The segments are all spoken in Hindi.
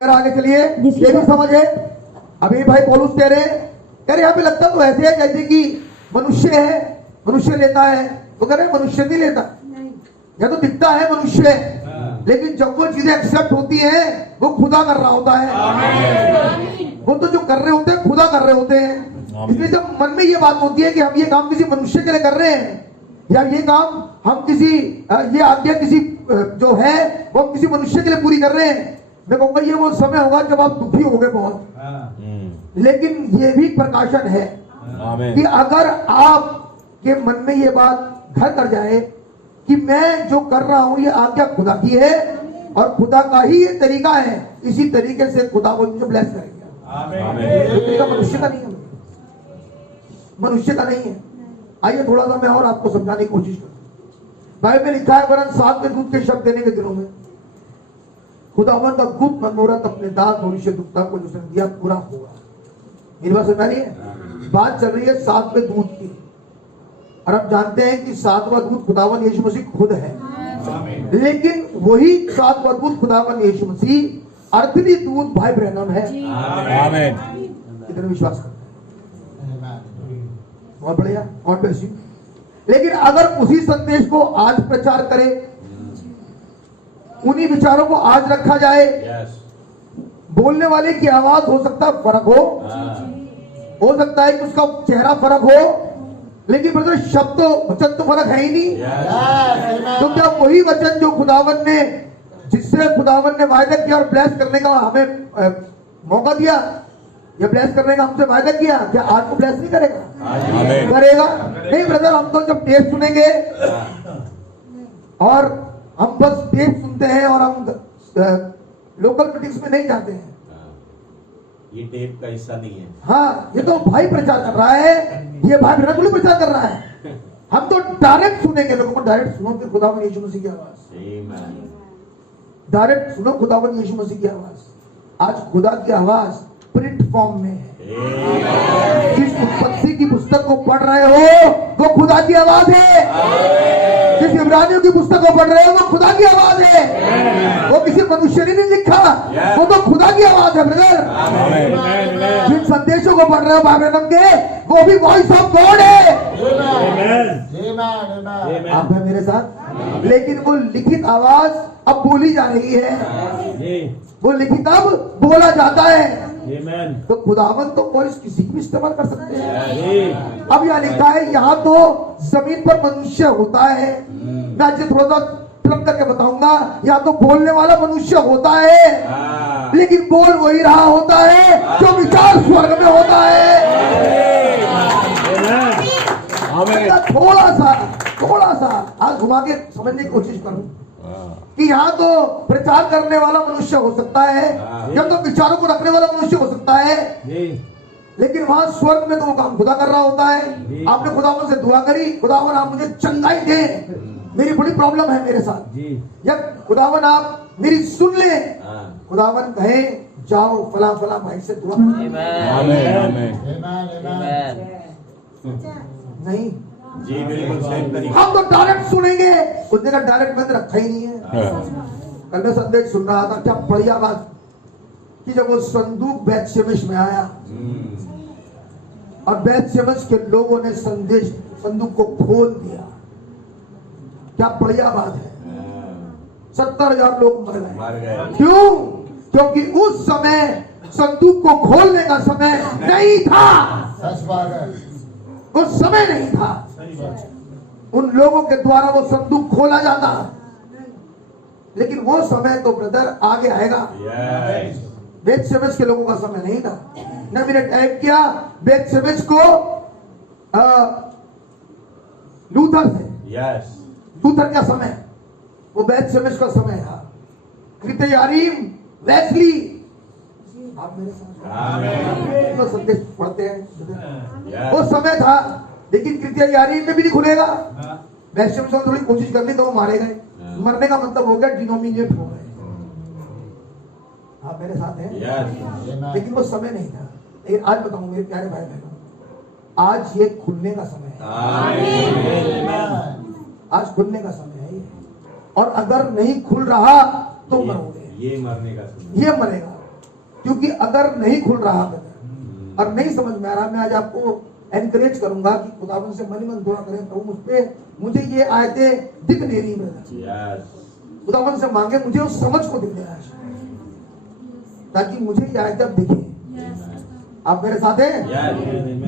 आगे चलिए, ये भी समझे। अभी भाई पौलुस कह रहे यार यहाँ पे लगता तो ऐसे है जैसे कि मनुष्य है, मनुष्य लेता है। वो कह रहे मनुष्य नहीं लेता, या तो दिखता है मनुष्य है, लेकिन जब वो चीजें एक्सेप्ट होती हैं वो खुदा कर रहा होता है। वो तो जो कर रहे होते हैं खुदा कर रहे होते हैं। इसलिए जब मन में ये बात होती है कि हम ये काम किसी मनुष्य के लिए कर रहे हैं, या ये काम हम किसी ये आज्ञा किसी जो है वो हम किसी मनुष्य के लिए पूरी कर रहे हैं, मैं कहूंगा ये वो समय होगा जब आप दुखी होगे बहुत। लेकिन ये भी प्रकाशन है कि अगर आपके मन में ये बात घर कर जाए कि मैं जो कर रहा हूं ये आज्ञा खुदा की है और खुदा का ही ये तरीका है, इसी तरीके से खुदा वो मुझे ब्लेस करेंगे। ये तरीका मनुष्य का नहीं है, मनुष्य का नहीं है। आइए थोड़ा सा मैं और आपको समझाने की कोशिश करूं। बाइबल में लिखा है वरन 7वें दूत के शब्द देने के दिनों में खुदावंद अद्भुत मनोरथ अपने दास भविष्यद्वक्ता को जो दिया पूरा होगा। मेरी बात समझ रही है? बात चल रही है 7वें दूत की, और हम जानते हैं कि 7वां दूत खुदावंद यीशु मसीह खुद है। लेकिन वही 7वां दूत खुदावंद यीशु मसीह अर्थली दूत भाई ब्रैनम है। कितने विश्वास करते हैं? बहुत बढ़िया, और बेसी। लेकिन अगर उसी संदेश को आज प्रचार करें, उन्हीं विचारों को आज रखा जाए, बोलने वाले की आवाज हो सकता है फर्क हो सकता है कि उसका चेहरा फर्क हो, लेकिन ब्रदर शब्द तो वचन तो फर्क है ही नहीं। तो क्या वही वचन जो खुदावन ने, जिससे खुदावन ने वायदा किया और ब्लेस करने का हमें मौका दिया, या ब्लेस करने का हमसे वायदा किया, क्या आज को ब्लेस नहीं करेगा? करेगा। नहीं ब्रदर, हम तो जब टेप सुनेंगे और हम बस टेप सुनते हैं और हम लोकल मीटिंग्स में नहीं जाते हैं, ये टेप का हिस्सा नहीं है। हाँ, ये तो भाई प्रचार कर रहा है, ये भाई बिल्कुल प्रचार कर रहा है। हम तो डायरेक्ट सुनेंगे, लोगों को डायरेक्ट सुनो कि खुदावन यीशु मसीह की आवाज, डायरेक्ट सुनो खुदावन यीशु मसीह की आवाज। आज खुदा की आवाज प्रिंट फॉर्म में है। जिस उत्पत्ति की पुस्तक को पढ़ रहे हो वो खुदा की आवाज है, जिस इब्रानियों की पुस्तक को पढ़ रहे हो वो खुदा की आवाज है। वो किसी मनुष्य ने नहीं लिखा, वो तो खुदा की आवाज है ब्रदर। जिन संदेशों को पढ़ रहे हो बाइबल के, वो भी वॉइस ऑफ गॉड है। आप है मेरे साथ? लेकिन वो लिखित आवाज अब बोली जा रही है, वो लिखित अब बोला जाता है। तो खुदावन तो वॉइस किसी भी इस्तेमाल कर सकते हैं। अब यहाँ लिखा है, यहाँ तो जमीन पर मनुष्य होता है। मैं आज थोड़ा सा ट्रक करके बताऊंगा, यहाँ तो बोलने वाला मनुष्य होता है, लेकिन बोल वही रहा होता है जो विचार स्वर्ग में होता है। थोड़ा सा आज घुमा के समझने की कोशिश करूं कि यहाँ तो प्रचार करने वाला मनुष्य हो सकता है, या तो विचारों को रखने वाला मनुष्य हो सकता है, लेकिन वहां स्वर्ग में तो वो काम खुदा कर रहा होता है। आपने खुदावन से दुआ करी, खुदावन आप मुझे चंगाई दे, मेरी बड़ी प्रॉब्लम है मेरे साथ, या खुदावन आप मेरी सुन ले। खुदावन कहे जाओ फला फला भाई से दुआ नहीं जी, बिल्कुल सही तरीका। हम तो डायरेक्ट सुनेंगे, कुछ जगह डायरेक्ट मैंने रखा ही नहीं है। कल मैं संदेश सुन रहा था, क्या बढ़िया बात कि जब वो संदूक बैत शेमेश में आया और बैत शेमेश के लोगों ने संदूक को खोल दिया, क्या बढ़िया बात है। 70,000 लोग मर गए। क्यों? क्योंकि उस समय संदूक को खोलने का समय नहीं था, उस समय नहीं था। उन लोगों के द्वारा वो संदूक खोला जाता, लेकिन वो समय तो ब्रदर आगे आएगा। बेत शेमेश के लोगों का समय नहीं था। नबी ने टाइप किया बेत शेमेश को लूथर से। लूथर का समय वो बेत शेमेश का समय था। क्रितेयारीम, वेस्ली, आप मेरे साथ तो संदेश पढ़ते हैं, वो समय था। लेकिन क्रितेयारीम में भी नहीं खुलेगा। बेत शेमेश को थोड़ी कोशिश करनी तो वो मारे गए। मरने का मतलब हो गया डिनोमिनेट हो गए। आप मेरे साथ हैं? लेकिन वो समय नहीं था। लेकिन आज बताऊं मेरे प्यारे भाई बहनों, आज ये खुलने का समय है। आज खुलने का समय है, और अगर नहीं खुल रहा तो मरोगे। ये मरने का समय, ये मरेगा। क्योंकि अगर नहीं खुल रहा और नहीं समझ में आ रहा, मैं आज आपको एनकरेज करूंगा कि खुदावन से मन ही मन दुआ करें, प्रभु मुझ पे मुझे ये आयतें दिख नहीं रही, Yes. खुदावन से मांगे मुझे उस समझ को दिख रहा है, ताकि मुझे ये आयतें दिखे। आप मेरे साथ हैं? Yes.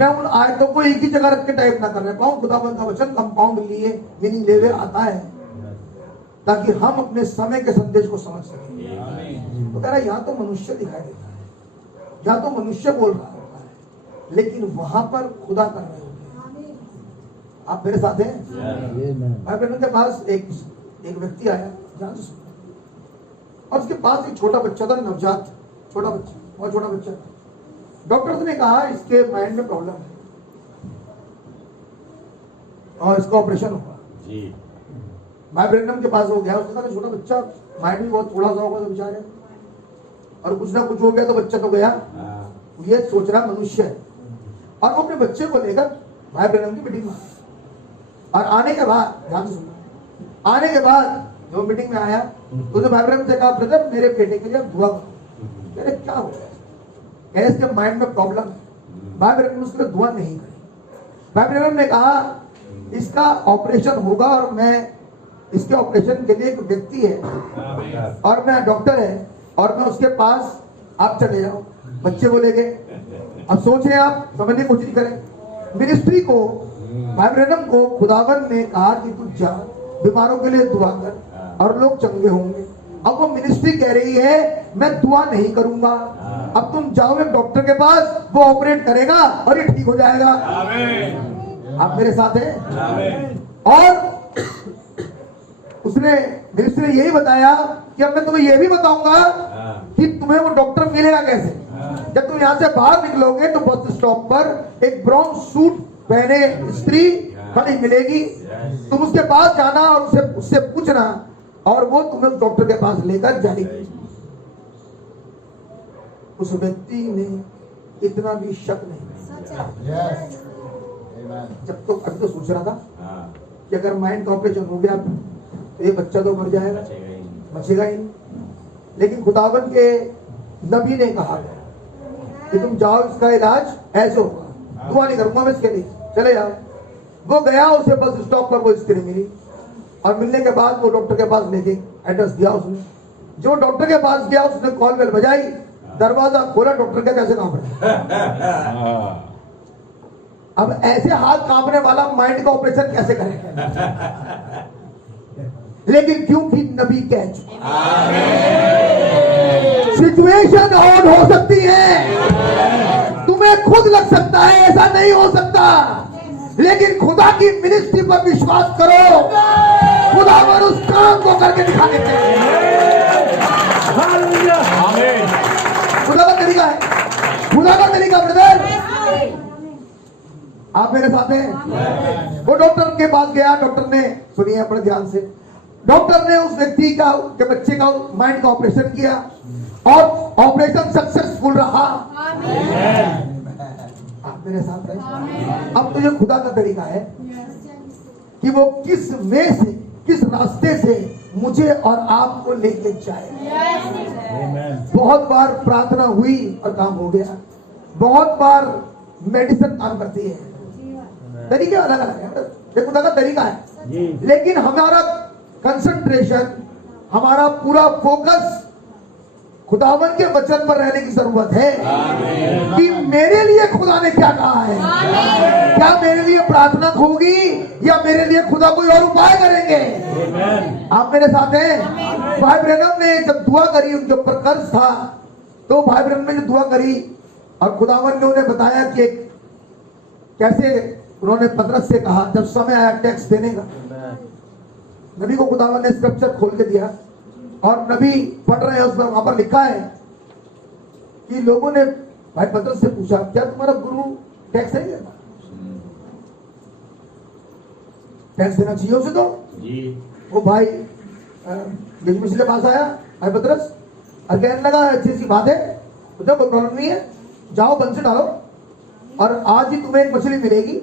मैं उन आयतों को एक ही जगह रख के टाइप ना करने पाऊं। खुदावन का वचन कंपाउंड लिए मीनिंग लेवे आता है, ताकि हम अपने समय के संदेश को समझ सकें। Amen. तो कह रहा है यहाँ तो मनुष्य दिखाई देता है, यहाँ तो मनुष्य बोल रहा होता है, लेकिन वहां पर खुदा कर रहे होते हैं। आप मेरे साथ हैं? Yes. भाई बहनों के पास एक व्यक्ति आया, ध्यान से सुनो, और उसके पास एक छोटा बच्चा था, नवजात छोटा बच्चा, बहुत छोटा बच्चा था। डॉक्टर्स ने कहा इसके माइंड में प्रॉब्लम है और इसका ऑपरेशन होगा। जी। भाई ब्रेनम के पास हो गया, उसने कहा छोटा बच्चा, माइंड भी बहुत थोड़ा सा होगा तो बेचारे, और कुछ ना कुछ हो गया तो बच्चा तो गया। हाँ। ये सोच रहा मनुष्य है, और वो अपने बच्चे को लेकर भाई ब्रेनम की मीटिंग में आया। और आने के बाद ध्यान से सुनना, आने के बाद जो मीटिंग में आया तो उसने भाई ब्रेनम से कहा, ब्रदर मेरे बेटे के लिए दुआ करो। कह रहे क्या हो गया? कह रहे इसके माइंड में प्रॉब्लम है। भाई ब्रेनम ने उसके लिए दुआ नहीं करी। भाई ब्रेनम ने कहा इसका ऑपरेशन होगा, और मैं इसके ऑपरेशन के लिए एक व्यक्ति है और मैं डॉक्टर है, और मैं उसके पास आप चले जाओ। बच्चे बोले गए। अब सोच रहे हैं आप, समझने की कोशिश करें। मिनिस्ट्री को भाई ब्रेनम को खुदावन ने कहा कि तू जा, बीमारों के लिए दुआ कर और लोग चंगे होंगे। अब वो मिनिस्ट्री कह रही है मैं दुआ नहीं करूंगा, अब तुम जाओ एक डॉक्टर के पास, वो ऑपरेट करेगा और ये ठीक हो जाएगा। आप मेरे साथ हैं? और उसने मिनिस्ट्री ने यही बताया कि अब मैं तुम्हें यह भी बताऊंगा कि तुम्हें वो डॉक्टर मिलेगा कैसे। जब तुम यहाँ से बाहर निकलोगे तो बस स्टॉप पर एक ब्राउन सूट पहने स्त्री खड़ी मिलेगी, तुम उसके पास जाना और उससे पूछना, और वो तुम्हें उस डॉक्टर के पास लेकर जाएगी। उस व्यक्ति ने इतना भी शक नहीं, जब तो अभी तो सोच रहा था कि अगर माइंड का ऑपरेशन हो गया तो ये बच्चा तो मर जाएगा, बचेगा ही नहीं। लेकिन खुदावन के नबी ने कहा कि तुम जाओ, इसका इलाज ऐसे होगा, दुआ नहीं करूंगा मैं इसके लिए, चले जाओ। वो गया, उसे बस स्टॉप पर वो स्त्री मिली, और मिलने के बाद वो डॉक्टर के पास लेके एड्रेस दिया उसने। जो डॉक्टर के पास गया उसने कॉल बेल बजाई, दरवाजा खोला, डॉक्टर का कैसे कांप रहा। अब ऐसे हाथ कांपने वाला माइंड का ऑपरेशन कैसे करेगा? लेकिन क्योंकि नबी कह चुका, सिचुएशन ऑन हो सकती है, तुम्हें खुद लग सकता है ऐसा नहीं हो सकता, लेकिन खुदा की मिनिस्ट्री पर विश्वास करो, खुदावन उस काम को करके दिखा देते हैं। खुदा का तरीका है, खुदा का तरीका ब्रदर। आप मेरे साथ हैं? वो डॉक्टर के पास गया, डॉक्टर ने, सुनिए अपने ध्यान से, डॉक्टर ने उस व्यक्ति का, के बच्चे का माइंड का ऑपरेशन किया और ऑपरेशन सक्सेसफुल रहा। आप मेरे साथ हैं? अब तो ये खुदा का तरीका है कि वो किस वे से, किस रास्ते से मुझे और आपको लेके जाए। बहुत बार प्रार्थना हुई और काम हो गया, बहुत बार मेडिसिन काम करती है, तरीके अलग अलग है, ये खुदा का तरीका है। लेकिन हमारा कंसंट्रेशन, हमारा पूरा फोकस खुदावन के वचन पर रहने की जरूरत है कि मेरे लिए खुदा ने क्या कहा है। क्या मेरे लिए प्रार्थना होगी या मेरे लिए खुदा कोई और उपाय करेंगे? आप मेरे साथ हैं? भाई ब्रैनम ने जब दुआ करी, उनके ऊपर कर्ज था, तो भाई ब्रैनम ने जो दुआ करी और खुदावन ने उन्हें बताया कि कैसे उन्होंने पतरस से कहा, जब समय आया टैक्स देने का, नबी को खुदावन ने स्क्रिप्चर खोल के दिया और नबी पढ़ रहे हैं, उसमें वहां पर लिखा है कि लोगों ने भाई पतरस से पूछा, क्या तुम्हारा गुरु टैक्स नहीं देता? टैक्स देना चाहिए उसे तो। वो भाई यीशु मसीह के पास आया, भाई पतरस, और कहने लगा अच्छी सी बात है, तो कोई प्रॉब्लम नहीं है, जाओ बंसी डालो और आज ही तुम्हें एक मछली मिलेगी,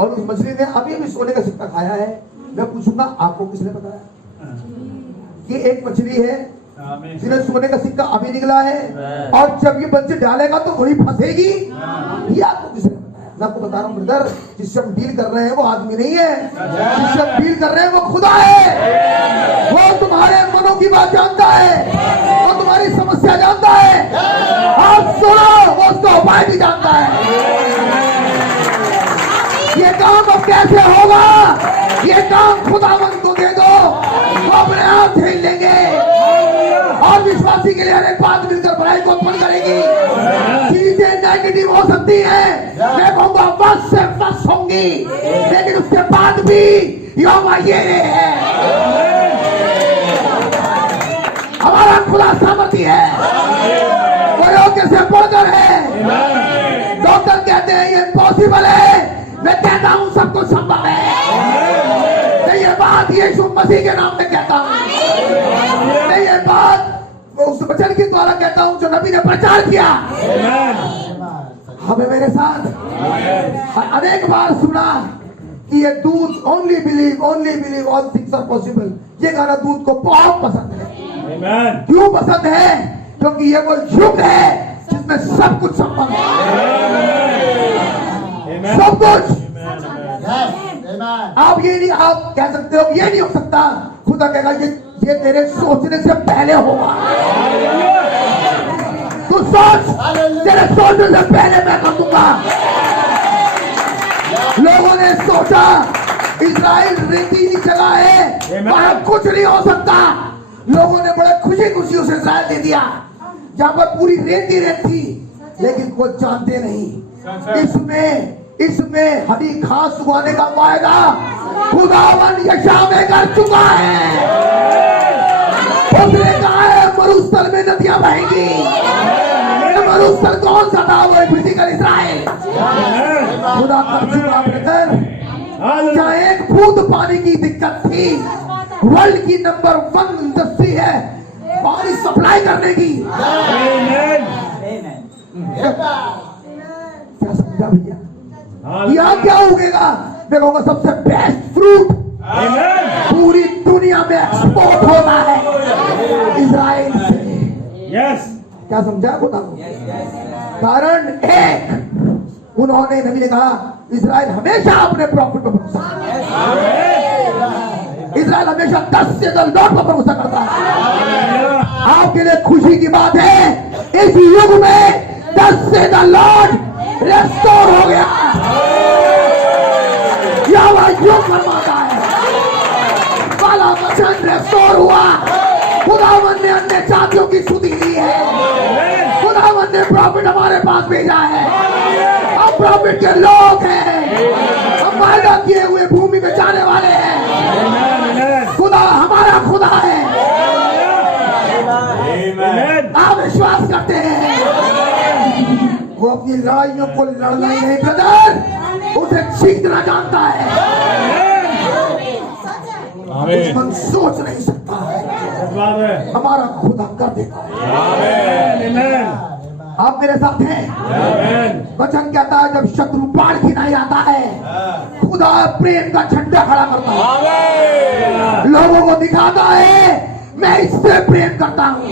और उस मछली ने अभी अभी सोने का सिक्का खाया है। मैं पूछूंगा आपको किसने बताया कि एक मछली है आमीन। जिन्हें सोने का सिक्का अभी निकला है, और जब ये बच्चे डालेगा तो वही फंसेगी। ये आपको किसने बताया? मैं आपको बता रहा हूँ ब्रदर, जिससे हम डील कर रहे हैं वो आदमी नहीं है, जिससे हम डील कर रहे हैं वो खुदा है। वो तुम्हारे मनों की बात जानता है, वो तुम्हारी समस्या जानता है। आप सुनो, वो उसका उपाय भी जानता है। ये काम अब कैसे होगा? ये काम खुदावंत को दे दो, वो अपने आप झेल लेंगे। और विश्वासी के लिए हर एक बात मिलकर भलाई को उत्पन्न करेगी। चीजें नेगेटिव हो सकती है, मैं कहूँगा बस से बस होंगी, लेकिन उसके बाद भी यहोवा यीरे है। हमारा खुदा सामर्थी है, वो योग्य से बढ़कर है। डॉक्टर कहते हैं ये इम्पॉसिबल है, मैं कहता हूँ सब कुछ संभव है। मैं ये बात यीशु मसीह के नाम में कहता हूँ, मैं ये बात उस वचन के द्वारा कहता हूँ जो नबी ने प्रचार किया। हमें मेरे साथ अनेक बार सुना कि ये दूध only believe all things are possible. ये गाना दूध को बहुत पसंद है। क्यों पसंद है? क्योंकि ये वो युग है जिसमें सब कुछ संभव है, सब कुछ। आप ये नहीं, आप कह सकते हो ये नहीं हो सकता, खुदा कहेगा ये तेरे सोचने से पहले होगा। तू सोच, तेरे सोचने से पहले मैं कर दूंगा। लोगों ने सोचा इजराइल रेतीली जगह है, वहां कुछ नहीं हो सकता। लोगों ने बड़े खुशी खुशी उसे इजराइल दे दिया जहां पर पूरी रेती थी, लेकिन वो जानते नहीं इसमें हरी घास उगाने का वायदा खुदावन यशायाह में कर चुका है। उसने कहा है मरुस्थल में नदियां बहेंगी। मरुस्थल कौन सा था? वो फिजिकल इजराइल। खुदा कर चुका ब्रदर। जहाँ एक बूंद पानी की दिक्कत थी, वर्ल्ड की नंबर 1 इंडस्ट्री है पानी सप्लाई करने की। क्या समझा भैया? यहाँ क्या उगेगा? मैं कहूँगा सबसे बेस्ट फ्रूट पूरी दुनिया में एक्सपोर्ट होता है इजराइल से। क्या समझा खुदा को? कारण एक, उन्होंने, नबी ने कहा इजराइल हमेशा अपने प्रॉफिट पर भरोसा करता है। इजराइल हमेशा 10 से 10 लॉट पर भरोसा करता है। आपके लिए खुशी की बात है, इस युग में 10 से 10 लॉट रेस्टोर हो गया। यहोवा युग फरमाता है, वाला वचन रेस्टोर हुआ। खुदावन ने अन्य जातियों की स्तुति ली है। खुदावन ने प्रॉफिट हमारे पास भेजा है। हम प्रॉफिट के लोग हैं, हम वायदा किए हुए भूमि में जाने वाले हैं। खुदा हमारा खुदा है। आप विश्वास करते हैं? वो अपनी लड़ाइयों को लड़ना ही नहीं ब्रदर, उसे जीतना जानता है। दुश्मन सोच नहीं सकता, हमारा खुदा कर देगा। आप मेरे साथ हैं? वचन कहता है जब शत्रु बाढ़ खिनाई आता है, खुदा प्रेम का झंडा खड़ा करता है, लोगों को दिखाता है मैं इससे प्रेम करता हूँ,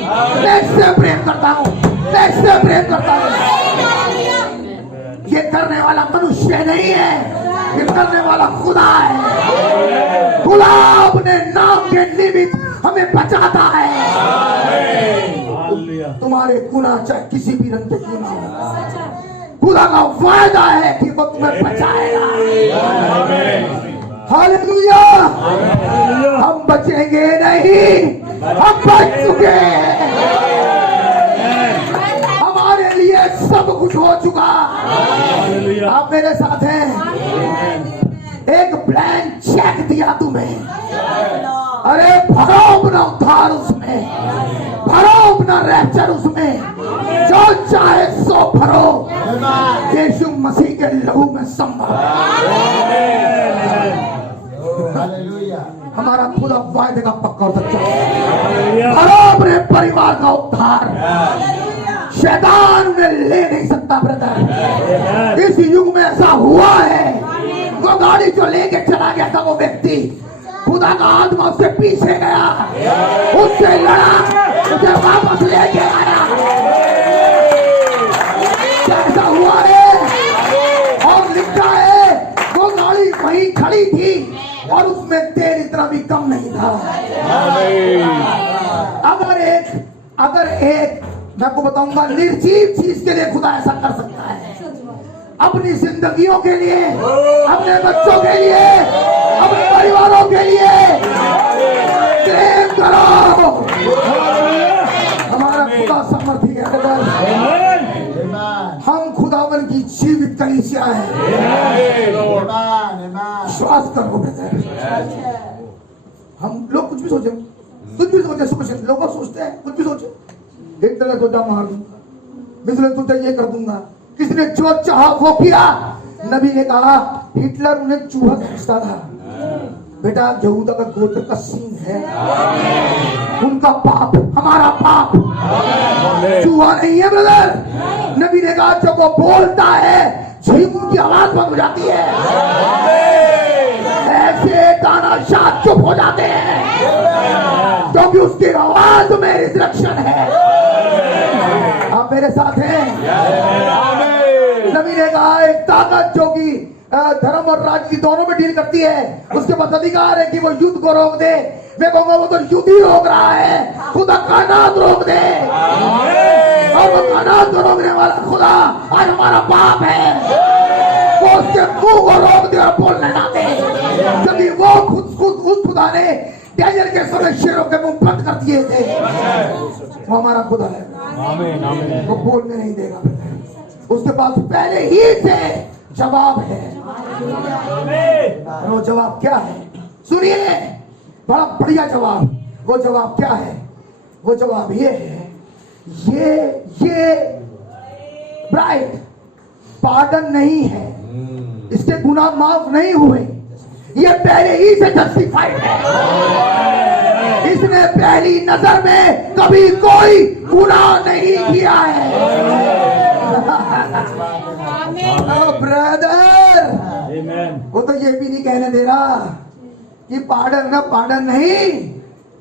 मैं इससे प्रेम करता हूँ, मैं इससे प्रेम करता हूँ। ये करने वाला मनुष्य नहीं है, ये करने वाला खुदा है। खुदा अपने नाम के निमित्त हमें बचाता है। तुम्हारे गुनाह चाहे किसी भी रंग के क्यों ना हो, खुदा का वायदा है कि वो तुम्हें बचाएगा। हालेलुया। हम बचेंगे नहीं, हम बच चुके हैं। हमारे लिए सब कुछ हो चुका। आप मेरे साथ हैं? एक ब्लैंक चेक दिया तुम्हें, अरे भरो अपना उद्धार उसमें, भरो अपना रैप्चर उसमें, जो चाहे सो भरो। यीशु मसीह के लहू में संभव। हमारा खुदा वायदे का पक्का और सच्चा है। भरो अपने परिवार का उद्धार, शैतान में ले नहीं सकता ब्रदर। इस युग में ऐसा हुआ है, वो गाड़ी जो लेके चला गया था वो व्यक्ति, खुदा का आत्मा उससे पीछे गया, उससे लड़ा, उसे वापस लेके आया। कैसा हुआ है? और लिखा है वो गाड़ी वहीं खड़ी थी और उसमें तेल इतना भी कम नहीं था। अगर एक मैं आपको बताऊंगा निर्जीव चीज के लिए खुदा ऐसा कर सकता है। अपनी जिंदगियों के लिए, अपने बच्चों के लिए, अपने परिवारों के लिए प्रेम करो। हमारा खुदा सामर्थ्य है। हम खुदावन की जीवित कलीसिया है। विश्वास करो ब्रदर। हम लोग कुछ भी सोचे, लोग सोचते हैं कुछ भी सोचे। एक तरह सोचा मार दूंगा, दूसरे सोचा ये कर दूंगा, किसी ने जो चाहा वो किया। नबी ने कहा हिटलर उन्हें चूहा समझता था। बेटा यहूदा का गोत्र का सीन है, उनका पाप हमारा पाप चूहा नहीं है ब्रदर। नबी ने कहा जब वो बोलता है झींगू की आवाज बंद हो जाती है, ऐसे तानाशाह चुप हो जाते हैं क्योंकि उसकी आवाज में रिजरेक्शन है। आप मेरे साथ हैं? नबी ने कहा एक ताकत जो कि धर्म और राजनीति दोनों में डील करती है, उसके पास अधिकार है कि वो युद्ध को रोक दे। मैं कहूंगा वो तो युद्ध ही रोक रहा है, खुदा कायनात रोक दे। और वो कायनात को रोकने वाला खुदा आज हमारा बाप है। वो उसके मुंह को रोक दे और बोलने ना दे, क्योंकि वो खुद उस खुदा ने डैनियल के समय शेरों के मुंह बंद कर दिए थे। वो हमारा खुदा है, वो बोलने नहीं देगा। उसके पास पहले ही से जवाब है। वो जवाब क्या है? सुनिए, बड़ा बढ़िया जवाब। वो जवाब क्या है? वो जवाब ये है, ये ब्राइड पार्डन नहीं है, इसके गुनाह माफ नहीं हुए, ये पहले ही से जस्टिफाइड है। इसने पहली नजर में कभी कोई गुनाह नहीं किया है। ब्रदर, वो तो ये भी नहीं कहने दे रहा कि पार्डन नहीं,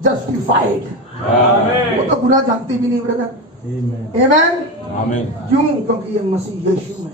जस्टिफाइड। वो तो गुनाह जानती भी नहीं ब्रदर। आमीन। क्यों? क्योंकि ये मसीह यीशु में।